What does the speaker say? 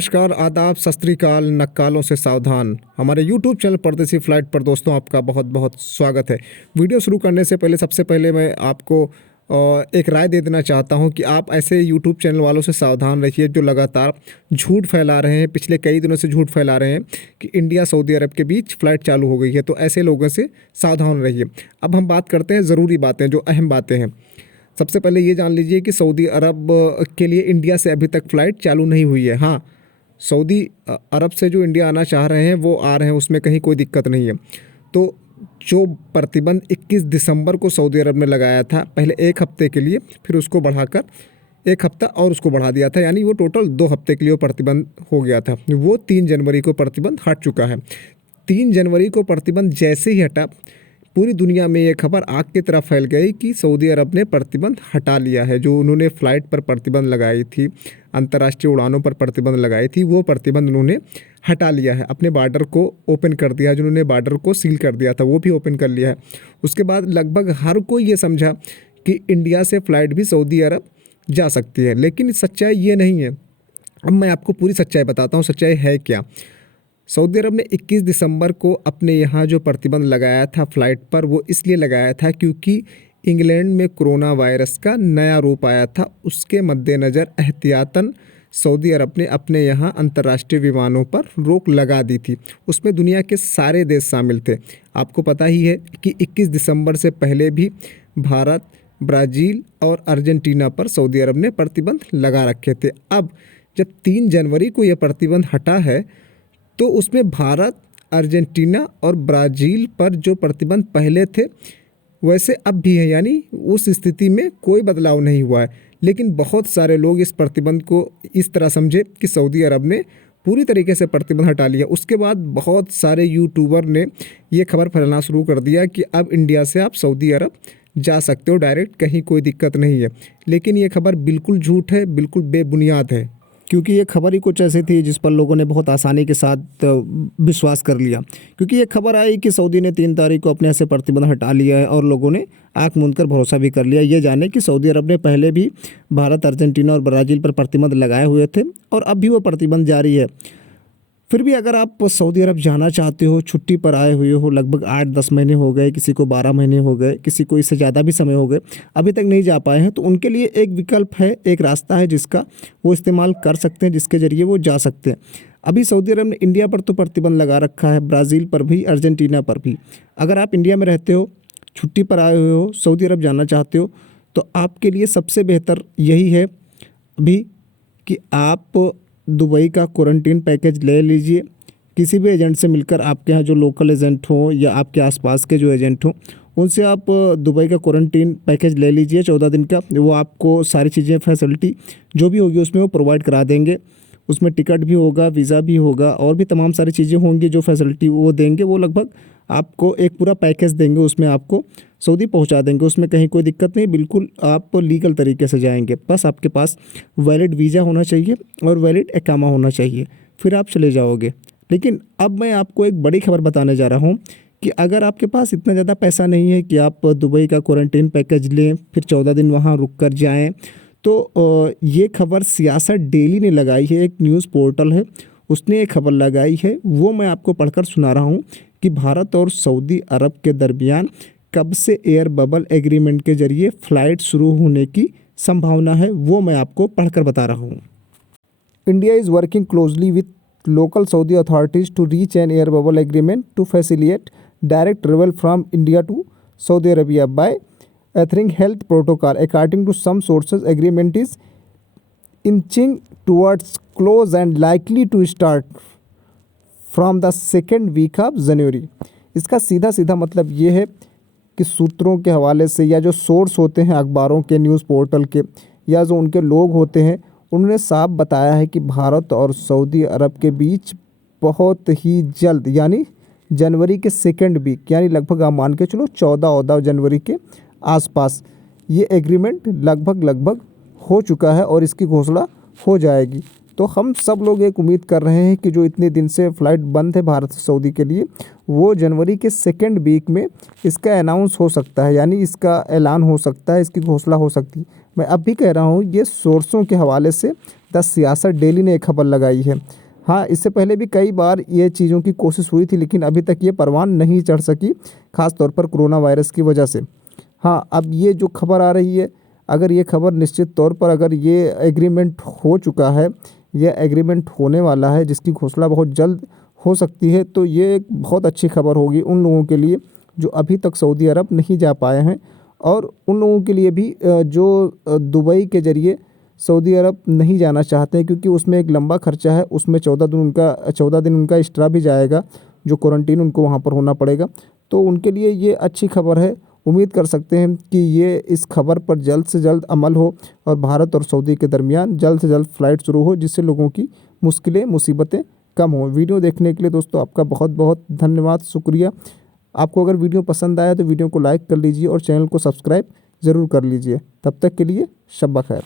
नमस्कार, आदाब, सत श्री अकाल, नक्कालों से सावधान। हमारे YouTube चैनल परदेसी फ्लाइट पर दोस्तों आपका बहुत बहुत स्वागत है। वीडियो शुरू करने से पहले सबसे पहले मैं आपको एक राय दे देना चाहता हूं कि आप ऐसे YouTube चैनल वालों से सावधान रहिए जो लगातार झूठ फैला रहे हैं। पिछले कई दिनों से झूठ फैला रहे हैं कि इंडिया सऊदी अरब के बीच फ़्लाइट चालू हो गई है, तो ऐसे लोगों से सावधान रहिए। अब हम बात करते हैं ज़रूरी बातें, जो अहम बातें हैं। सबसे पहले ये जान लीजिए कि सऊदी अरब के लिए इंडिया से अभी तक फ़्लाइट चालू नहीं हुई है। हाँ, सऊदी अरब से जो इंडिया आना चाह रहे हैं वो आ रहे हैं, उसमें कहीं कोई दिक्कत नहीं है। तो जो प्रतिबंध 21 दिसंबर को सऊदी अरब ने लगाया था, पहले 1 हफ्ते के लिए, फिर उसको बढ़ाकर 1 हफ्ता और उसको बढ़ा दिया था, यानी वो टोटल 2 हफ्ते के लिए वो प्रतिबंध हो गया था। वो 3 जनवरी को प्रतिबंध हट चुका है। 3 जनवरी को प्रतिबंध जैसे ही हटा, पूरी दुनिया में ये खबर आग की तरह फैल गई कि सऊदी अरब ने प्रतिबंध हटा लिया है। जो उन्होंने फ़्लाइट पर प्रतिबंध लगाई थी, अंतर्राष्ट्रीय उड़ानों पर प्रतिबंध लगाई थी, वो प्रतिबंध उन्होंने हटा लिया है। अपने बॉर्डर को ओपन कर दिया है। जिन्होंने बॉर्डर को सील कर दिया था वो भी ओपन कर लिया है। उसके बाद लगभग हर कोई ये समझा कि इंडिया से फ़्लाइट भी सऊदी अरब जा सकती है, लेकिन सच्चाई ये नहीं है। अब मैं आपको पूरी सच्चाई बताता हूँ, सच्चाई है क्या। सऊदी अरब ने 21 दिसंबर को अपने यहाँ जो प्रतिबंध लगाया था फ़्लाइट पर, वो इसलिए लगाया था क्योंकि इंग्लैंड में कोरोना वायरस का नया रूप आया था। उसके मद्देनज़र एहतियातन सऊदी अरब ने अपने यहाँ अंतर्राष्ट्रीय विमानों पर रोक लगा दी थी। उसमें दुनिया के सारे देश शामिल थे। आपको पता ही है कि 21 दिसंबर से पहले भी भारत, ब्राज़ील और अर्जेंटीना पर सऊदी अरब ने प्रतिबंध लगा रखे थे। अब जब 3 जनवरी को यह प्रतिबंध हटा है, तो उसमें भारत, अर्जेंटीना और ब्राज़ील पर जो प्रतिबंध पहले थे वैसे अब भी है, यानी उस स्थिति में कोई बदलाव नहीं हुआ है। लेकिन बहुत सारे लोग इस प्रतिबंध को इस तरह समझे कि सऊदी अरब ने पूरी तरीके से प्रतिबंध हटा लिया। उसके बाद बहुत सारे यूट्यूबर ने ये खबर फैलाना शुरू कर दिया कि अब इंडिया से आप सऊदी अरब जा सकते हो डायरेक्ट, कहीं कोई दिक्कत नहीं है। लेकिन ये खबर बिल्कुल झूठ है, बिल्कुल बेबुनियाद है, क्योंकि ये खबर ही कुछ ऐसी थी जिस पर लोगों ने बहुत आसानी के साथ विश्वास कर लिया। क्योंकि ये खबर आई कि सऊदी ने 3 तारीख को अपने यहाँ से प्रतिबंध हटा लिया है और लोगों ने आंख मूंद कर भरोसा भी कर लिया, ये जाने कि सऊदी अरब ने पहले भी भारत, अर्जेंटीना और ब्राज़ील पर प्रतिबंध लगाए हुए थे और अब भी वो प्रतिबंध जारी है। फिर भी अगर आप सऊदी अरब जाना चाहते हो, छुट्टी पर आए हुए हो, लगभग 8-10 महीने हो गए, किसी को 12 महीने हो गए, किसी को इससे ज़्यादा भी समय हो गए, अभी तक नहीं जा पाए हैं, तो उनके लिए एक विकल्प है, एक रास्ता है जिसका वो इस्तेमाल कर सकते हैं, जिसके ज़रिए वो जा सकते हैं। अभी सऊदी अरब ने इंडिया पर तो प्रतिबंध लगा रखा है, ब्राज़ील पर भी, अर्जेंटीना पर भी। अगर आप इंडिया में रहते हो, छुट्टी पर आए हुए हो, सऊदी अरब जाना चाहते हो, तो आपके लिए सबसे बेहतर यही है अभी कि आप दुबई का क्वारंटीन पैकेज ले लीजिए। किसी भी एजेंट से मिलकर, आपके यहाँ जो लोकल एजेंट हो या आपके आसपास के जो एजेंट हो, उनसे आप दुबई का क्वारंटीन पैकेज ले लीजिए 14 दिन का। वो आपको सारी चीज़ें, फैसिलिटी जो भी होगी उसमें वो प्रोवाइड करा देंगे। उसमें टिकट भी होगा, वीज़ा भी होगा और भी तमाम सारी चीज़ें होंगी। जो फैसिलिटी वो देंगे, वो लगभग आपको एक पूरा पैकेज देंगे, उसमें आपको सऊदी पहुंचा देंगे। उसमें कहीं कोई दिक्कत नहीं, बिल्कुल आप लीगल तरीके से जाएंगे। बस आपके पास वैलिड वीज़ा होना चाहिए और वैलिड इकामा होना चाहिए, फिर आप चले जाओगे। लेकिन अब मैं आपको एक बड़ी खबर बताने जा रहा हूँ कि अगर आपके पास इतना ज़्यादा पैसा नहीं है कि आप दुबई का क्वारंटीन पैकेज लें, फिर 14 दिन वहाँ रुक कर जाएँ, तो ये खबर सियासत डेली ने लगाई है। एक न्यूज़ पोर्टल है, उसने एक खबर लगाई है, वो मैं आपको पढ़कर सुना रहा हूँ कि भारत और सऊदी अरब के दरमियान कब से एयर बबल एग्रीमेंट के जरिए फ़्लाइट शुरू होने की संभावना है, वो मैं आपको पढ़कर बता रहा हूँ। India is working closely with local Saudi authorities to reach an air bubble agreement to facilitate direct travel from India to Saudi Arabia by adhering health protocol. According to some sources, agreement is inching towards close and likely to start from the second week of January. इसका सीधा सीधा मतलब ये है कि सूत्रों के हवाले से, या जो सोर्स होते हैं अखबारों के, न्यूज़ पोर्टल के, या जो उनके लोग होते हैं, उन्होंने साफ बताया है कि भारत और सऊदी अरब के बीच बहुत ही जल्द, यानी जनवरी के सेकेंड वीक, यानी लगभग आप मान के चलो 14 जनवरी के आसपास ये एग्रीमेंट लगभग हो चुका है और इसकी घोषणा हो जाएगी। तो हम सब लोग एक उम्मीद कर रहे हैं कि जो इतने दिन से फ़्लाइट बंद है भारत से सऊदी के लिए, वो जनवरी के सेकेंड वीक में इसका अनाउंस हो सकता है, यानी इसका ऐलान हो सकता है, इसकी घोषणा हो सकती है। मैं अब भी कह रहा हूँ, ये सोर्सों के हवाले से द सियासत डेली ने एक खबर लगाई है। हाँ, इससे पहले भी कई बार ये चीज़ों की कोशिश हुई थी, लेकिन अभी तक ये परवान नहीं चढ़ सकी, ख़ास तौर पर कोरोना वायरस की वजह से। हाँ, अब ये जो खबर आ रही है, अगर ये खबर निश्चित तौर पर अगर ये एग्रीमेंट हो चुका है, ये एग्रीमेंट होने वाला है जिसकी घोषणा बहुत जल्द हो सकती है, तो ये एक बहुत अच्छी खबर होगी उन लोगों के लिए जो अभी तक सऊदी अरब नहीं जा पाए हैं, और उन लोगों के लिए भी जो दुबई के ज़रिए सऊदी अरब नहीं जाना चाहते हैं, क्योंकि उसमें एक लंबा खर्चा है, उसमें 14 दिन उनका एक्स्ट्रा भी जाएगा, जो क्वारंटीन उनको वहाँ पर होना पड़ेगा। तो उनके लिए ये अच्छी खबर है। उम्मीद कर सकते हैं कि ये इस खबर पर जल्द से जल्द अमल हो और भारत और सऊदी के दरमियान जल्द से जल्द फ़्लाइट शुरू हो, जिससे लोगों की मुश्किलें मुसीबतें कम हों। वीडियो देखने के लिए दोस्तों आपका बहुत बहुत धन्यवाद, शुक्रिया। आपको अगर वीडियो पसंद आया तो वीडियो को लाइक कर लीजिए और चैनल को सब्सक्राइब ज़रूर कर लीजिए। तब तक के लिए शब बख़ैर।